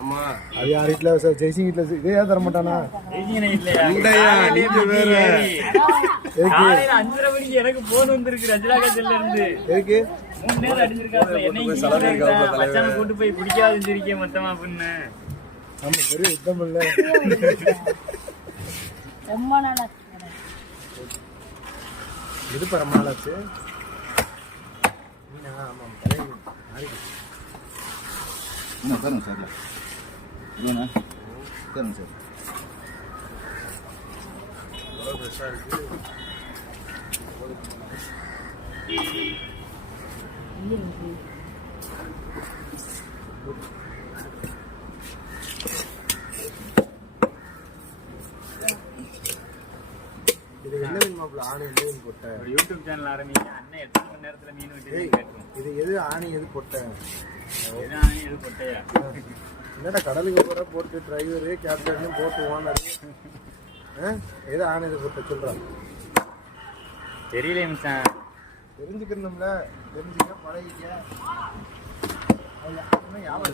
ஆமா அது யார் வீட்டுல ஜெய்சிங் வீட்டுல இதே தர மாட்டானா? எனக்கு போன் வந்திருக்கு ரஜினாகாந்த்ல இருந்து. எதுக்கு 3 நேரம் அடிச்சிருக்காங்க. என்ன கூட்டு போய் பிடிக்காது இருக்கேன் மொத்தமா பொண்ணு. நம்ம பெரிய யுத்தம் இல்ல. இது பரமாலாச்சு. ஆமா சரிங்க சார் இல்லைண்ணா சரிங்க சார். ஃப்ரெஷ்ஷாக இருக்கு. இது என்ன மீன் மாப்பிள்ள? ஆணை எந்த மீன் போட்ட? யூடியூப் சேனல் ஆரம்பிங்க. அண்ணன் 8 மணி நேரத்துல மீன் வெட்டி கேட்கும். இது எது ஆணை எது போட்ட? எது ஆணை எது போட்டையா? என்னடா கடலுக்கு போற போட்டு டிரைவரு கேப்டன் போட்டு ஓனர் எது ஆணை எது போட்ட சொல்றான்? தெரியல மிச்சான். தெரிஞ்சுக்கணும்ல, தெரிஞ்சுக்க பழகிக்க. யாவா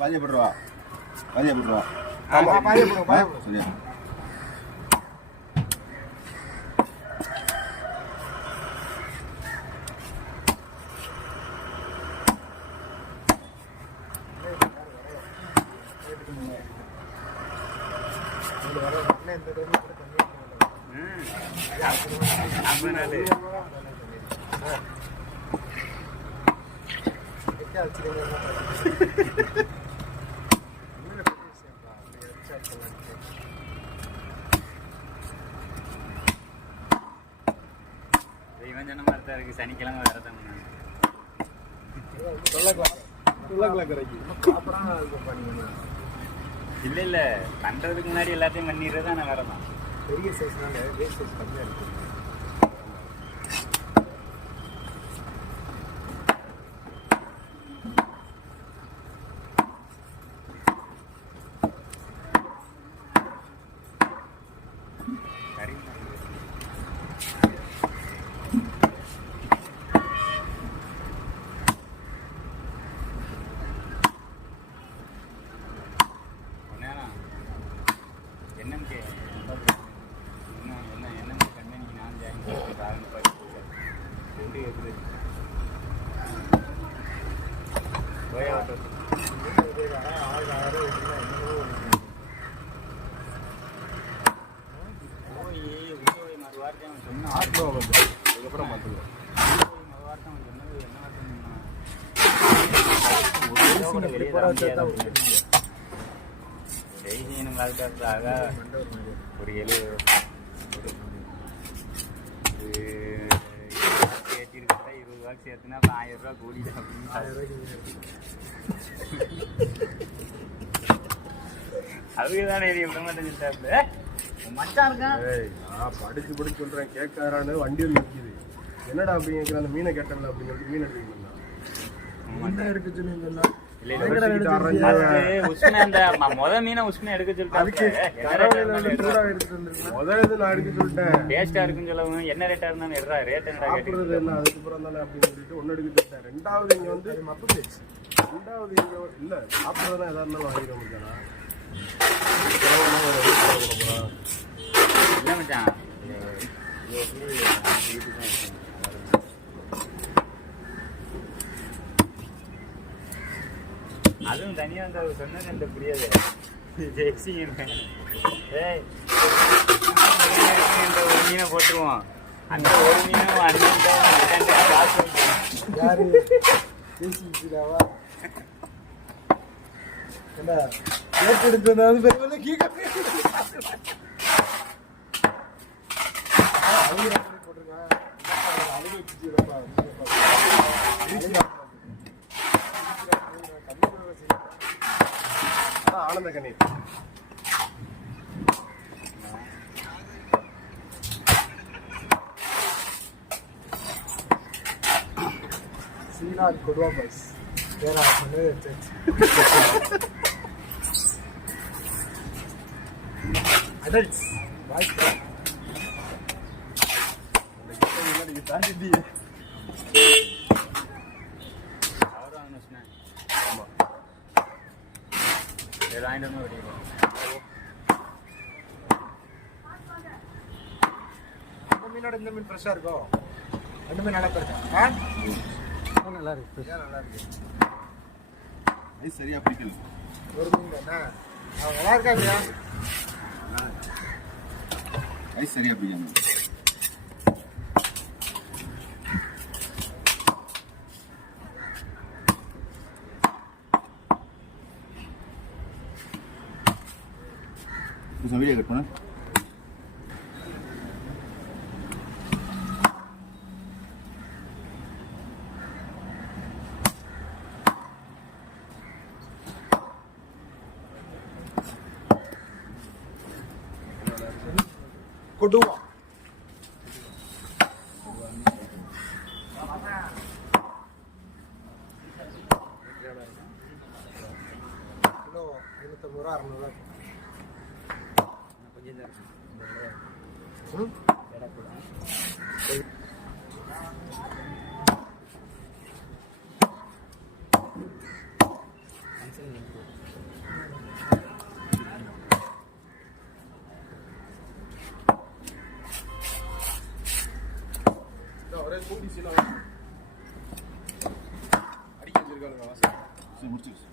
பாதியா போட்டுருவா பாதியா போட்டுருவா. சரியா இவன் சொன்ன மாதிரி தான் இருக்கு. சனிக்கிழமை வரதான் இல்ல இல்ல பண்றதுக்கு முன்னாடி எல்லாத்தையும் பண்ணிடுறதா நான் வரதான். பெரிய சைஸ்னால வேஸ்ட் சைஸ் கம்மியா இருக்கு. ஒரு 7 ஏற்றிருக்கா 20 ரூபாய்க்கு சேர்த்துனா அப்புறம் 1000 ரூபா கூடிதான் அதுக்கு தானே விட மாட்டேன் மச்சான் இருக்கான். படிச்சு படிச்சு சொல்றேன் கேட்காரான்னு வண்டியில் நிற்கிது. என்னடா அப்படி கேட்குற அந்த மீனை கேட்டல அப்படின்னு சொல்லிட்டு மீன் எடுத்துக்கிட்டு இருக்கு சொன்னீங்கன்னா முத மீனை உஸ்மனை எடுக்க சொல்லிட்டேன். டேஸ்டா இருக்குன்னு சொல்லவும் என்ன ரேட்டா இருந்தாலும் எடுறா ரேட் என்னடா கேட்டது என்ன அதுக்கப்புறம் தானே அப்படின்னு சொல்லிட்டு ஒன்னு எடுக்க சொல்லிட்டேன். ரெண்டாவது இங்க வந்து மப்பு பேச்சு. ரெண்டாவது இங்க இல்ல சாப்பிட்றதுனா எதா இருந்தாலும் வாங்கிட முடியாதா? இல்ல மச்சான் அதுவும் தனியா வந்து அவர் சொன்னது எனக்கு புரியாது. ஒரு மீனை போட்டுருவோம். அந்த ஒரு மீனும் ஆனந்த கண்ணீர். சீனான் கொடுவா பஸ் ஏன்னா பண்ணவே அடல்ட்ஸ் பாய்ஸ் தாண்டி அவரும் வாங்கணும் சொன்னேன். சரி வாங்கிட்டு வந்து ஓடிடுவோம். இந்த மீனோட இந்த மீன் ஃப்ரெஷ்ஷாக இருக்கும். ரெண்டுமே நல்லா இருக்கா? நல்லா இருக்கு. நல்லா இருக்கு. ஐஸ் சரியா பிடிக்கல. ஒரு மீன் தானே அவன் நல்லா இருக்கா இல்லையா? ஐஸ் சரியா பிடிக்காம. வீடியோ கட் பண்ண கொடுவா கிலோ 550 ரூபா 600 ரூபா கொஞ்சம் தான் ஒரே கூட்டி சீனா அடிக்க வச்சிருக்காங்க வாசல் முடிச்சிருச்சு.